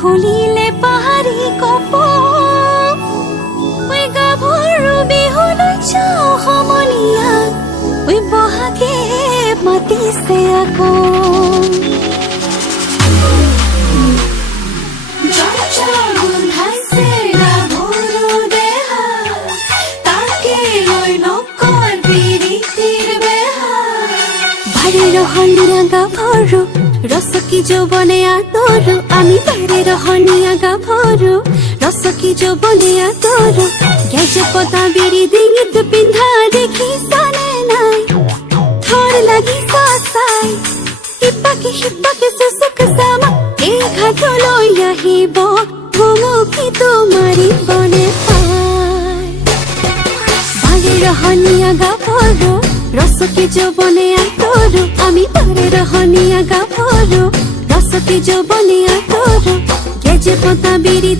ফুলিলে পাহাৰী কপৌ ঐ গাভৰু বিহুলৈ যাওঁ সমনীয়া ঐ বহাগে মাতিছে আকৌ রহনিয়া গাভৰু ৰসকি যৌবনে আদৰো আমি বাৰে ৰহনিয়া গাভৰু ৰসকি যৌবনে আদৰো গেজে পতা বিৰি ডিঙিত পিন্ধা দেখিছানে নাই থৰ লাগি চাই সিপাকে চুচুক চামা এই ঘাটলৈ আহিব ভুমুকি তোমাৰিবনে পাই বাৰে ৰহনিয়া গাভৰু রসকি যৌবনে আদৰো আমি বাৰে রহনিয়া গাভৰু রসকি যৌবনে আদৰো গেজে পতা বিৰি